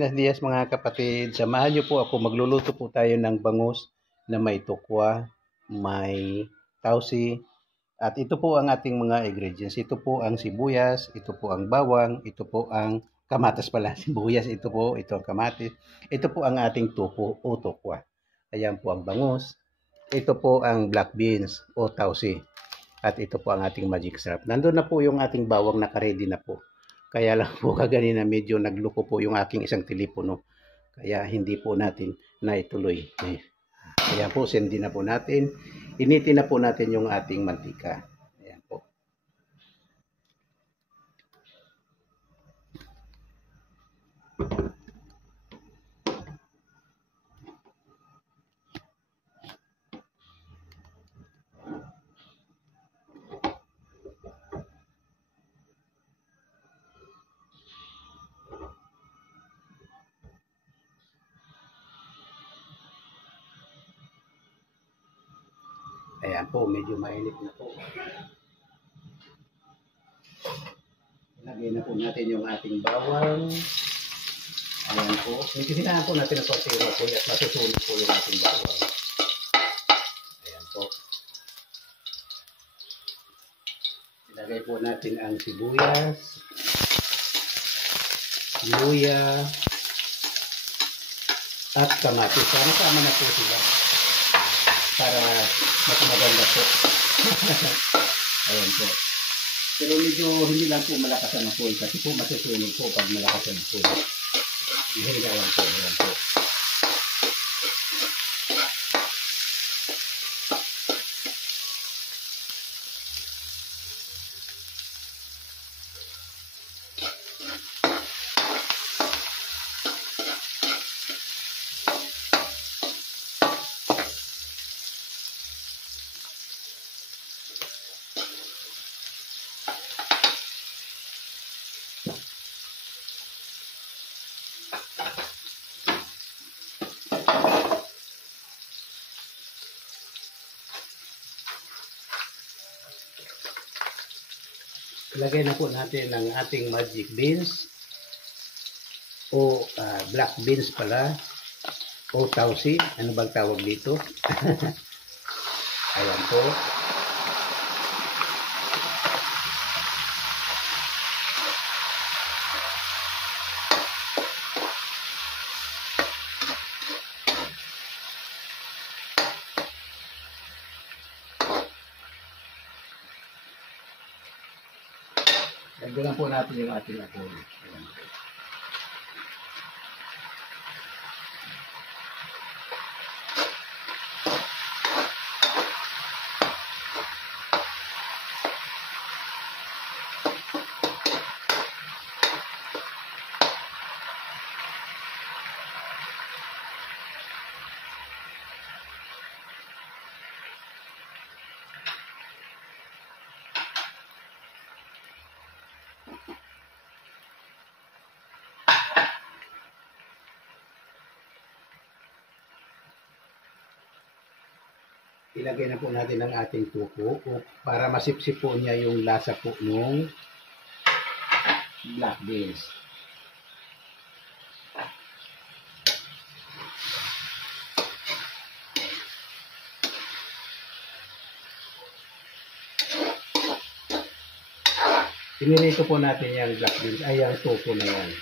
Buenos dias mga kapatid. Samahan niyo po ako. Magluluto po tayo ng bangus na may tukwa, may tausi, at ito po ang ating mga ingredients. Ito po ang sibuyas, ito po ang bawang, ito po ang kamatas pala. Sibuyas, ito ang kamatis. Ito po ang ating tupo o tukwa. Ayan po ang bangus. Ito po ang black beans o tausi. At ito po ang ating magic syrup. Nandun na po yung ating bawang naka-ready na po. Kaya lang po kaganina medyo nagluko po yung aking isang telepono. Kaya hindi po natin naituloy. Kaya po sindi na po natin. Initin na po natin yung ating mantika. Ayan po. Ayan po, medyo mainit na po. Ilagay na po natin yung ating bawang. Ayan po. Nagkisinahan po natin ang konsero po at masusulit po yung ating bawang. Ayan po. Ilagay po natin ang sibuyas, luya, at kamatis. Sama na po sila para mas maganda po. Ayan po. Pero medyo hindi lang po malakas ang apoy kasi po masusunog po pag malakas ang apoy. Hihiga lang po. Ayan po. Ilagay na po natin ang ating magic beans o black beans pala o tausi. Ano bang tawag dito? Ayan po. Lagyan po natin yung ating apoy. Ayan. Ilagay na po natin ang ating tuko para masipsip po niya yung lasa po nung black beans. Pinirito po natin yung black beans, ay yung tuko na yan.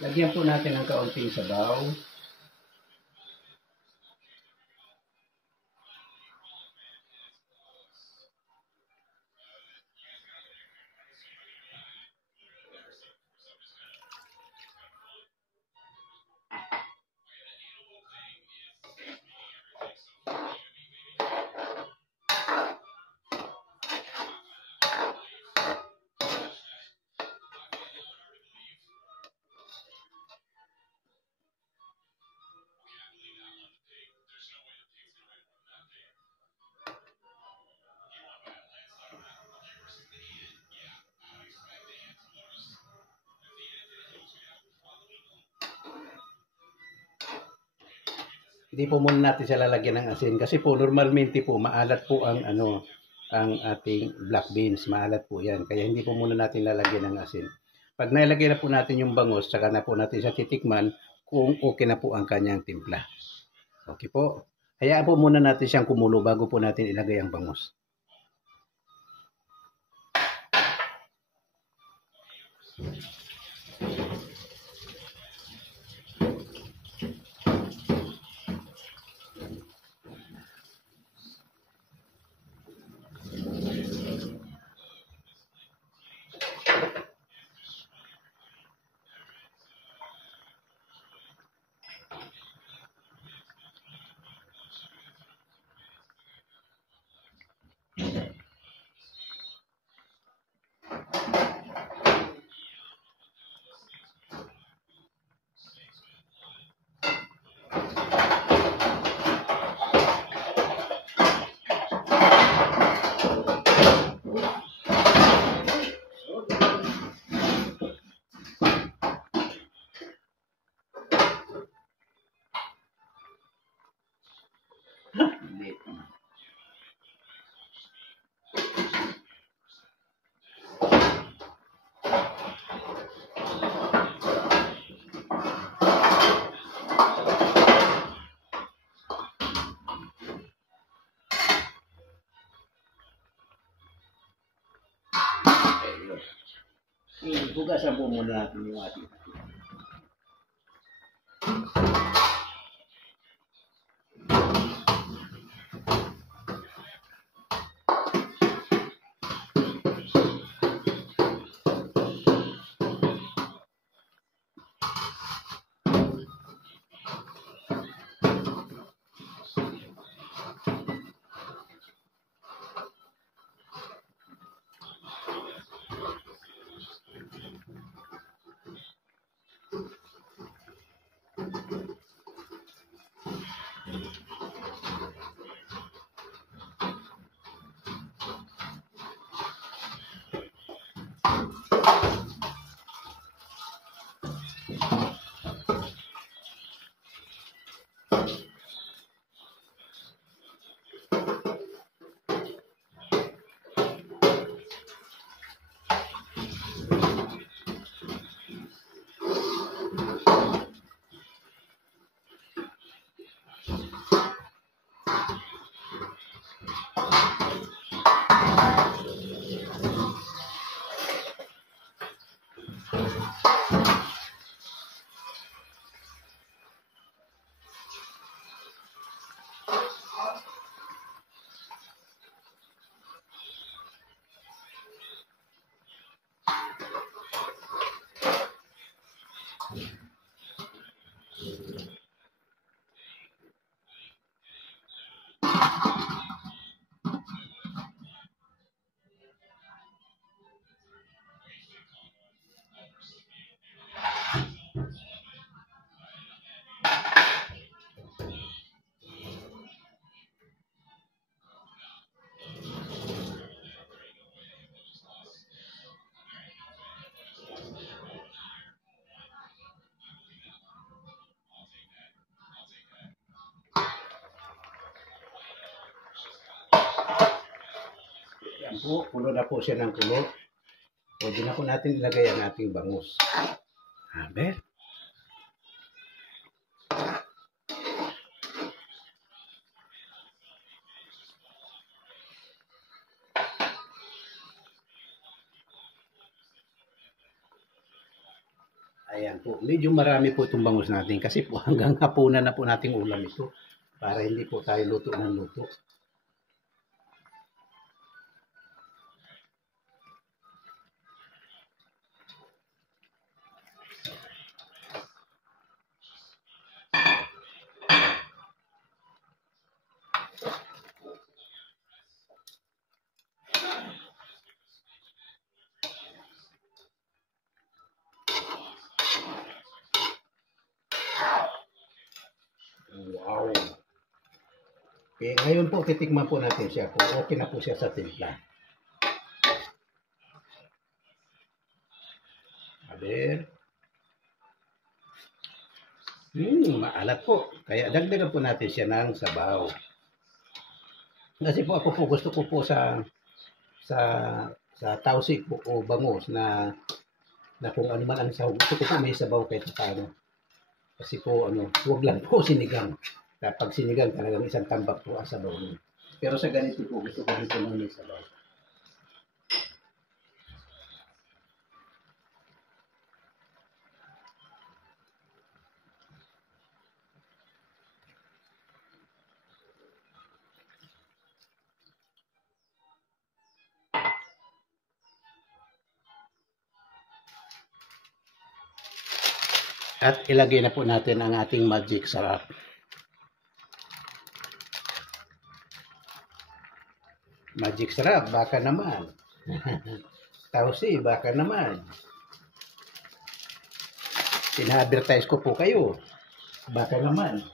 Lagyan po natin ng kaunting sabaw. Hindi po muna natin siya lalagyan ng asin kasi po normalmente po maalat po ang ang ating black beans, maalat po 'yan. Kaya hindi po muna natin lalagyan ng asin. Pag nailagay na po natin yung bangus, saka na po natin siya titikman kung okay na po ang kanyang timpla. Okay po. Hayaan po muna natin siyang kumulo bago po natin ilagay ang bangus. Hugasan po muna natin yung ating. Yan po, puno na po siya ng kulo. Pwede na po natin ilagay ang ating bangus. Amen. Ayan po, medyo marami po itong bangus natin kasi po hanggang hapunan na po nating ulam ito para hindi po tayo luto ng luto. Wow! Okay, ngayon po titikman po natin siya kung okay na po siya sa timpla. A ver. Maalat po. Kaya dagdagan po natin siya ng sabaw. Kasi po ako po gusto ko po sa sa tawsik po o bangus na kung ano man ang sahog. Gusto ko po may sabaw kahit paano. Kasi po huwag lang po sinigang. Kapag sinigang talagang isang tambak po ang sabaw niyo. Pero sa ganito po gusto ko dito ng may sabaw. At ilagay na po natin ang ating magic sarap. Magic sarap, baka naman. Tausi, baka naman. Pina-advertise ko po kayo. Baka naman.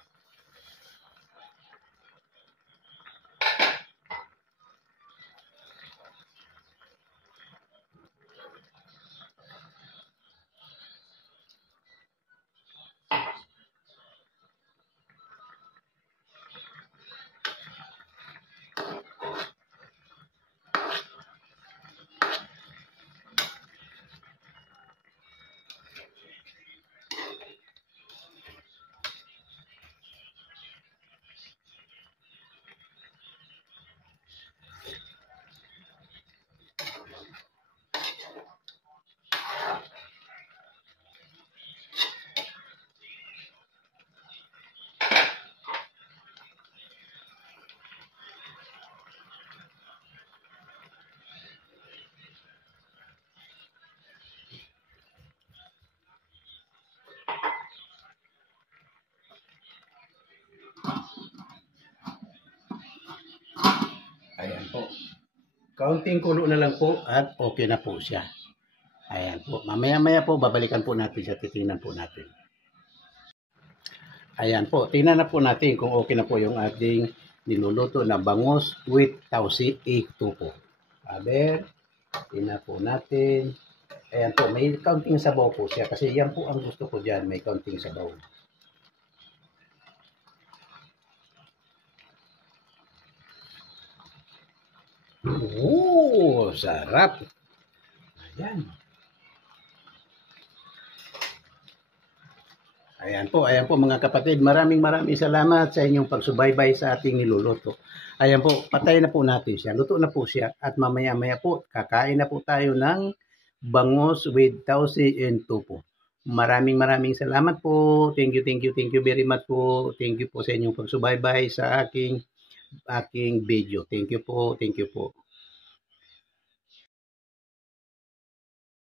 Ayan po. Kaunting kulo na lang po at okay na po siya. Ayan po. Mamaya-maya po babalikan po natin siya. Titingnan po natin. Ayan po. Tingnan na po natin kung okay na po yung ating niluluto na bangus with tausi ito po. Aber, tingnan po natin. Ayan po. May kaunting sabaw po siya. Kasi yan po ang gusto ko dyan. May kaunting sabaw. Sarap. Ayan. Ayan po mga kapatid. Maraming salamat sa inyong pagsubaybay sa ating niluluto. Ayan po, patay na po natin siya. Luto na po siya. At mamaya-maya po, kakain na po tayo ng bangus with tausi and tofu. Maraming salamat po. Thank you very much po. Thank you po sa inyong pagsubaybay sa aking video. Thank you po.